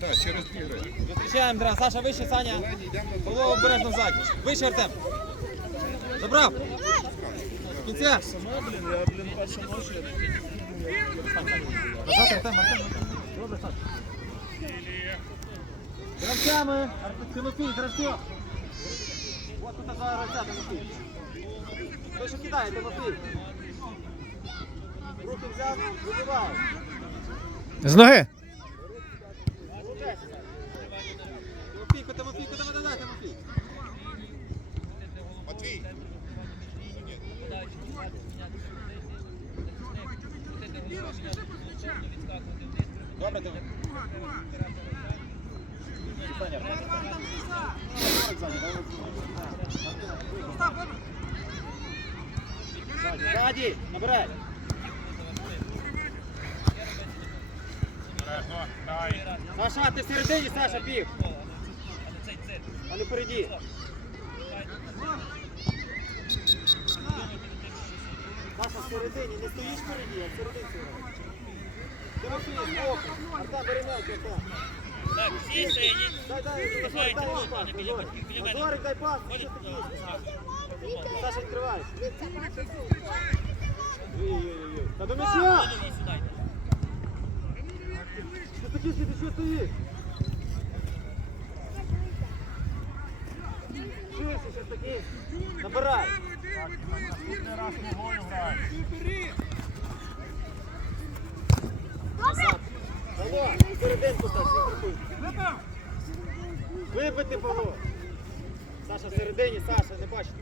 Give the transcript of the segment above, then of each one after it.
Так, через дві гри. Зустрічаємо, Дран. Саша вище, Саня. Павло обережно ззаді. Вище, Артем. Забрав. В кінця. Сама, блін, я, блін, перша ночі. Назад, Артем, Артем. Добре, Саша. Гравцями. Тимофій, гравців. От тут два гравця, Тимофій. Той, що кидає, Тимофій. Руки взяв, вибиває. З ноги. Тимофійко, Тимофійко, давай, давай, Тимофій. Матвій. Добре, Тимофій. Сзади, набирай. Саша, ти всередині, Саша, біг. А не впереді. Саша, всередині, не стоїш впереді, а всередині. Тимофій. Арта, бери м'яч, Арта. Так, всі сині. Дай, дай, Назарик, дай пас. Назарик, дай пас. Саша, відкриваєш. Ой-ой-ой. Та до м'яча! Що таке, ти що стоїш? Ширше, що таке? Набирай. Вибити, Павло. Саша всередині, Саша, не бачите.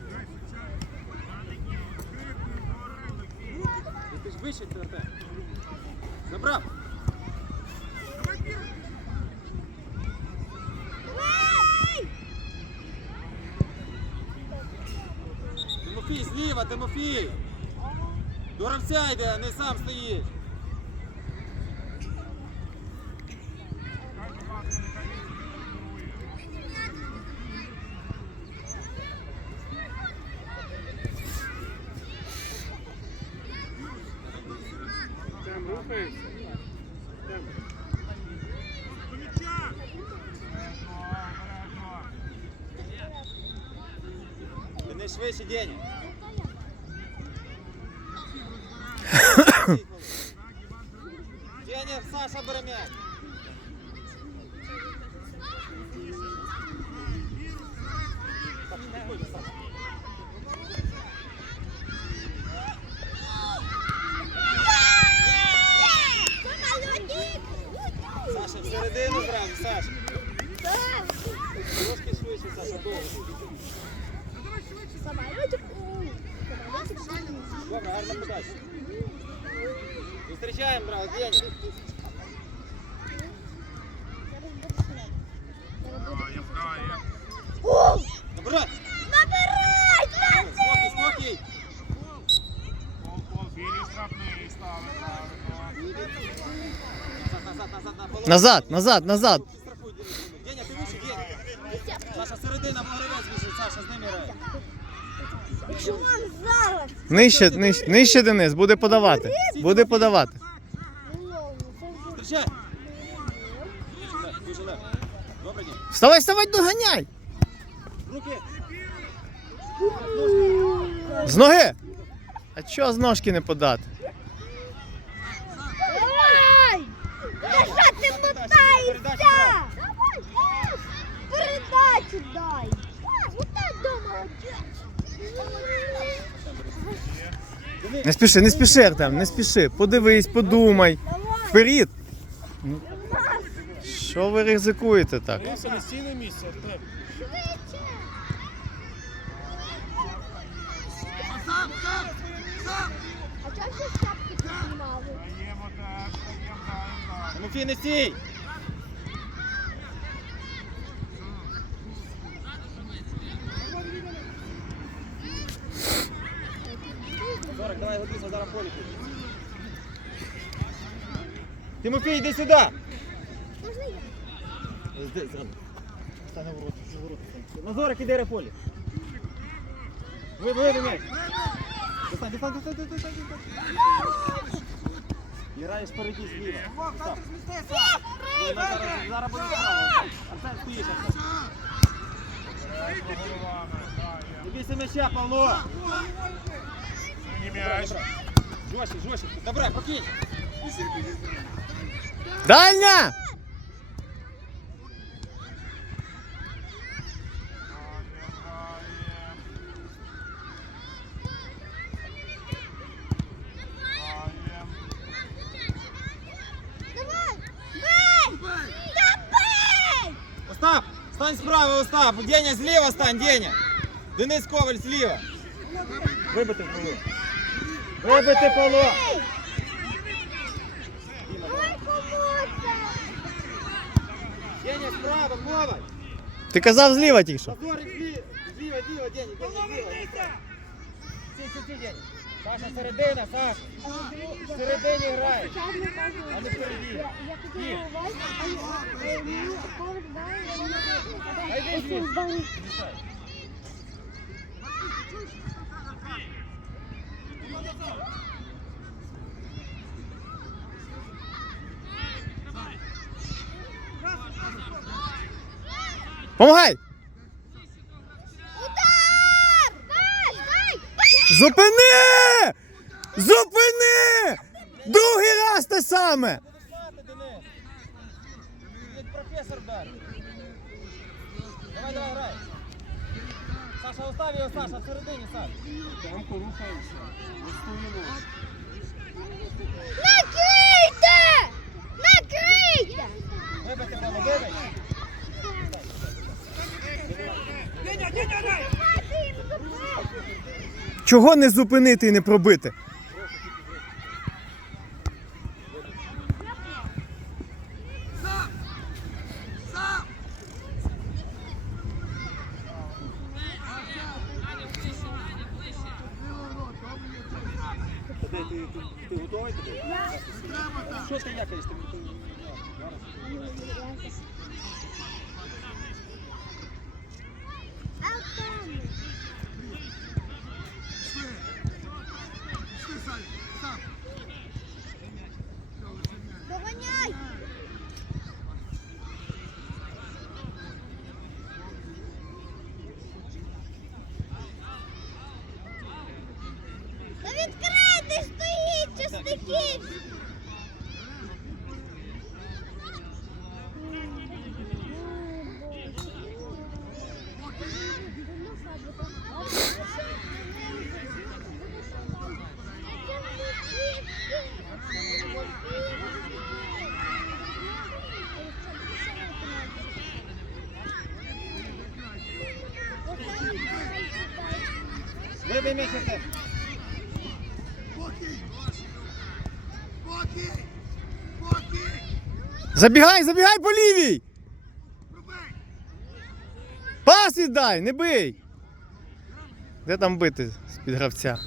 Ти ж вище. Забрав. Тимофій, До йде, а не сам рухається. Не швидше, Деня. Деня, Саша бере м'яч. Саша, всередину граємо, Саша. Трошки швидше, Саша, довго. Добре, гарна подача. Зустрічаємо, брат, Деня. Грає, грає. Добре. Спокій, спокій. Пол, пол, білий штрафний ставить правильно. Назад, назад, назад, Деня. Ти вище, Деня. Саша, середина, Могилевець біжить, Саша, з ними грає. Нижче, нижче, нижче Денис, буде подавати. Буде подавати. Вставай, вставай, доганяй. Руки. З ноги. А чого з ножки не подати? Не спіши, не спіши, Артем, не спіши. Подивись, подумай. Вперед. Ну, Що ви ризикуєте так? Місце. Так. А чого ще шапки піднімали? Тимофій, не стій. Зараз полі. Тимофій, йди сюди. Можна я? Зразу. На ворота, на ворота. Назорик, іди реполі. Ви, ви, ви, м'яч. Достань, достань, достань, достань, достань. І граєш впереді зліва. Остап. Ну, Зараз зараз буде справа. Арсен, стоїш, Арсен. Не бійся м'яча, Павло. Синій м'яч. Жорстче, жорстче. Добре, покинь. Дальня! Давай! Бей! Да бей! Остап, стань справа, Остап. Деня зліва стань, Деня. Денис Коваль зліва. Вибити Павло. Вибити! Деня справа, Коваль. Ти казав зліва тільки що. Позорик зліва. Зліва, зліва, Деня. Деня, зліва. Саша, середина, Саша. В середині грає. А не впереді. хотела а йди звідси. Помагай! Удар! Дай, дай! Зупини! Зупини! Другий раз те саме! Слати, Денис. Як професор вдарив. Давай, давай, грай. Саша, остав його, Саша, всередині, Саша. Там порухаємося. Накрийте! Накрийте! Вибити, Павло, вибити. Чого не зупинити і не пробити? Ти, ти, ти, ти готовий туди? Що ти якаєш? Ти, ти, зараз. Алтан! Доганяй! Та відкрийте, стоїть частики! М'яч, Артем. Забігай, забігай по лівій! Пас віддай, не бий! Де там бити з-під гравця?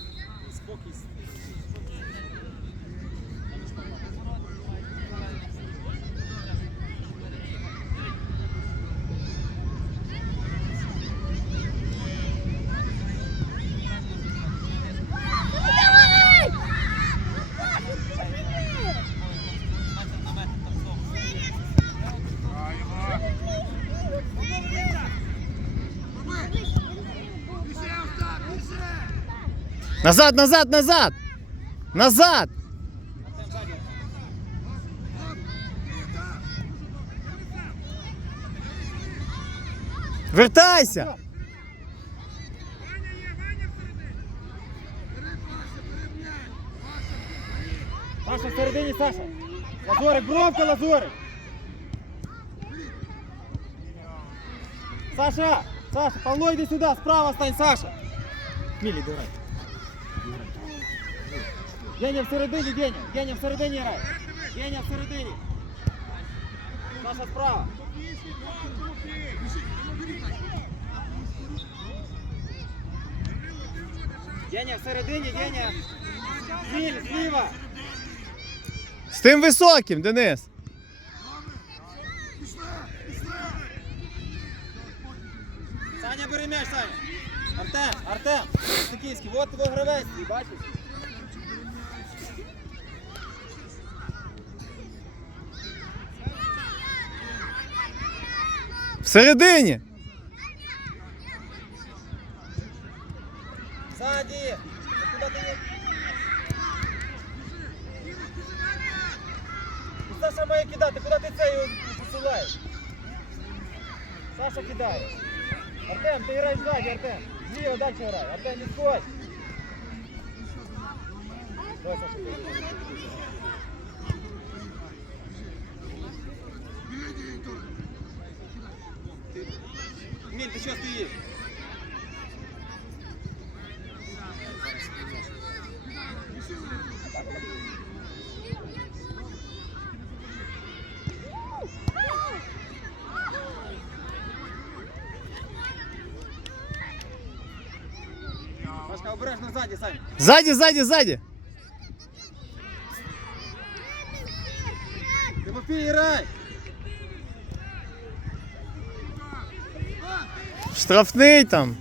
Назад, назад, назад! Назад! Вертайся! Саша, всередині, Саша. Лазорик, бровка, Лазорик. Саша, Саша, Павло, йди сюди, справа стань, Саша. Мілі, давай. Деня всередині, Деня. Деня всередині грай. Деня всередині. Саша справа. Деня всередині, Деня. Зліва, зліва. З тим високим, Денис! Саня, бери м'яч, Саня. Артем, Артем, Стакінський, от твій гравець, бачиш? Не... Ну, Саша має кидати, куди ти це його посилаєш? Саша кидає. Артем, ти граєш ззаді, Артем. Зліва далі грай. Артем, не сходь. Давай, Саша, ти. Міль, ти що стоїш? Сашка, обережно ззаді, Сань. Ззаді, ззаді, ззаді. Тимофій, грай! Штрафний там.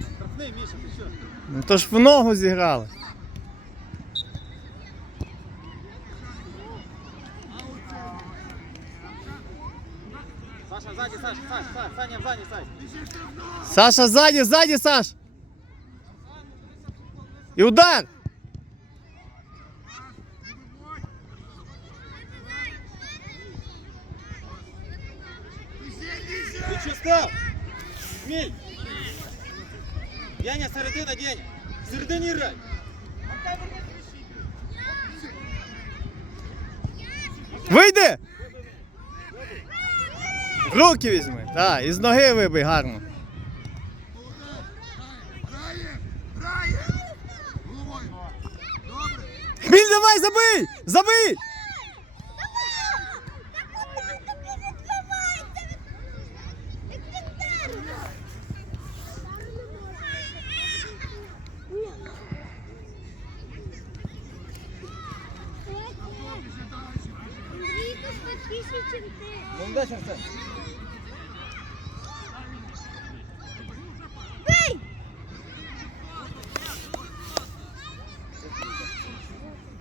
Штрафний, Міша, ти що? Ну то ж в ногу зіграли. Саша, ззаді, Саш, Саш, Саш, Саня, ззаді, Саш. Саша, ззаді, ззаді, Саш. І удар. Ти що став? Міль! Яня, середина, Деня. В середині грай. Вийди! Руки візьми. Так, і з ноги вибий гарно. Хміль, давай, забий! Забий!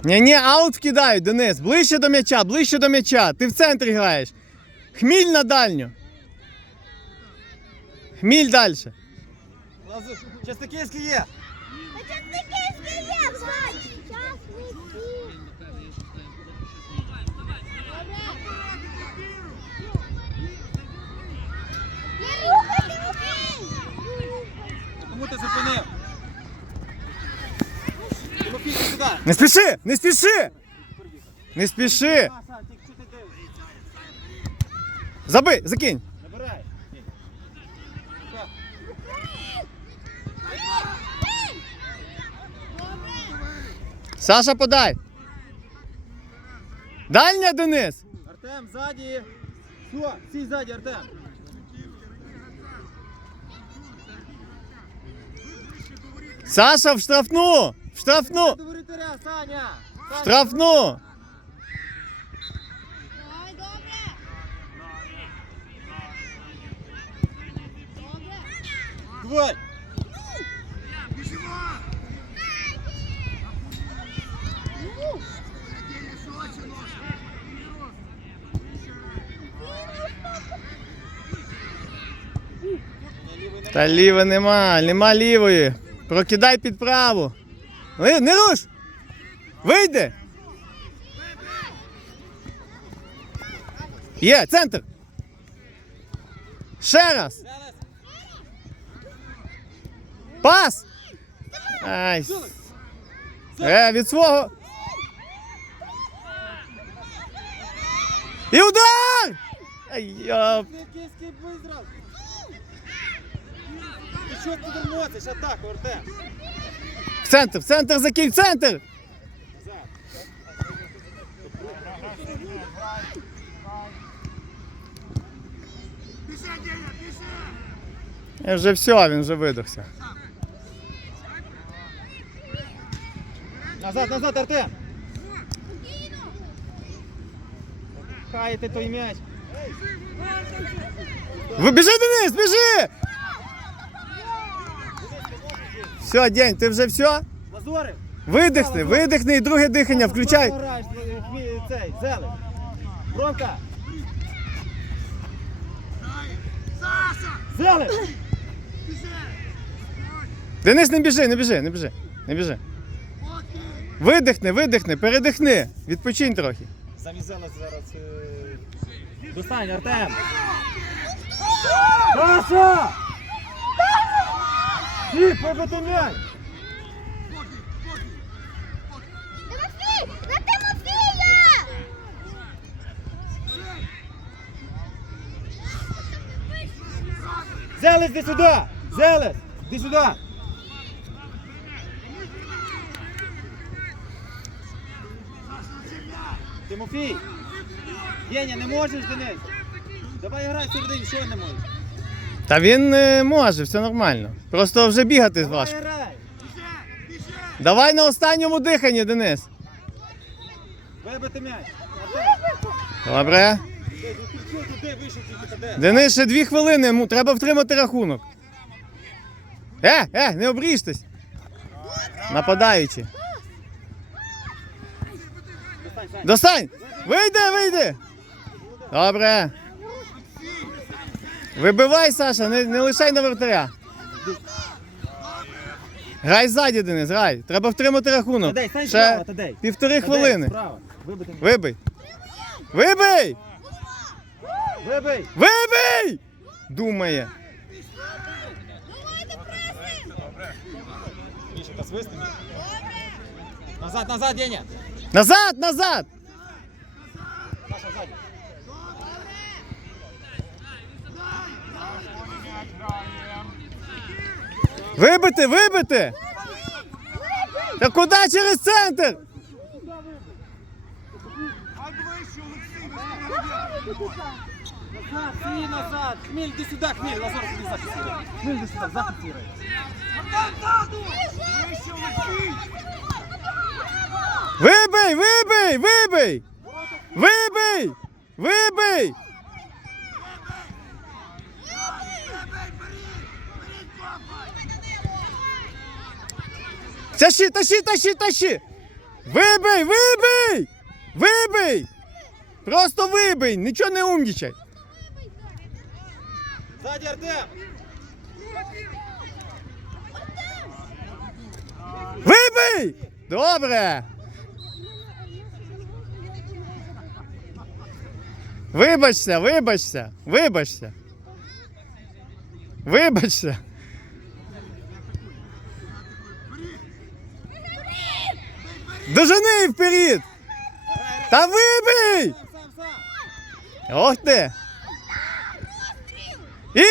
Ні, ні, аут кидають, Денис. Ближче до м'яча, ближче до м'яча. Ти в центрі граєш. Хміль на дальню. Хміль далі. Частоківський є. Та є, Тимофій! Кому ти зупинив? Не спіши! Не спіши! Не спіши! Забий, закинь. Набирай. Все. Саша, подай. Дальня, Денис. Артем, ззаді. Все, сій ззаді, Артем. Саша, в штрафну! В штрафну! Штрафну! Та ліва нема, нема лівої. Прокидай під праву. Не руш! Вийди! Є, центр! Ще раз! Пас! Ай. Е, від свого. І удар! Ай, зразу. Ти що ти мочиш атаку, Артем? В центр, в центр закинь, в центр! Е, Вже все, він вже видохся. Назад, назад, Артем. Хаєте той м'яч. Ви біжи, Денис, біжи! Все, день, ти вже все? Лазорик. Видихни, видихни і друге дихання, включай. Граєш, е, цей, зелень. Бронка. Зелень! Денис, не біжи, не біжи, не біжи, не біжи. Видихни, видихни, передихни. Відпочинь трохи. Замість зелень зараз. е, Достань, Артем! Саша! Ти, м'яч! Тимофій! На! Зелес, іди сюди! Зелес, іди сюди! Тимофій! Єня, не можеш, Денис? Давай грай всередині, що не можеш? Та він е, може, все нормально. Просто вже бігати важко. грай! Давай на останньому диханні, Денис. Вибити м'яч! Добре. Ти туди, туди вийшов тільки туди. Денис, ще дві хвилини, йому треба втримати рахунок. Е, е, не обріжтесь. Нападаючи. Достань! Вийди, вийди! Добре. Вибивай, Саша, не, не лишай на вратаря. Грай ззаді, Денис, грай. Треба втримати рахунок. Тадей, стань Ще справа, Тадей. півтори Тадей, хвилини. Справа. Вибити м'яч. Вибий. Вибий! Вибий! Вибий! Думає. Свисни. Назад, назад, Деня! Назад, назад! Саша, ззаді. Вибити, вибити! Та куди через центр? Назад, всі назад! Сюди, захист грає. Вибий, вибий, вибий! Вибий! Тащи, тащи, тащи, тащи! Вибий, вибий! Вибий! Просто вибий! Нічого не умнічай! Ззаді, Артем! Вибий! Добре! Вибачся, вибачся, вибачся. Вибачся. Дожени вперед! Та вибий! Ох ти! І!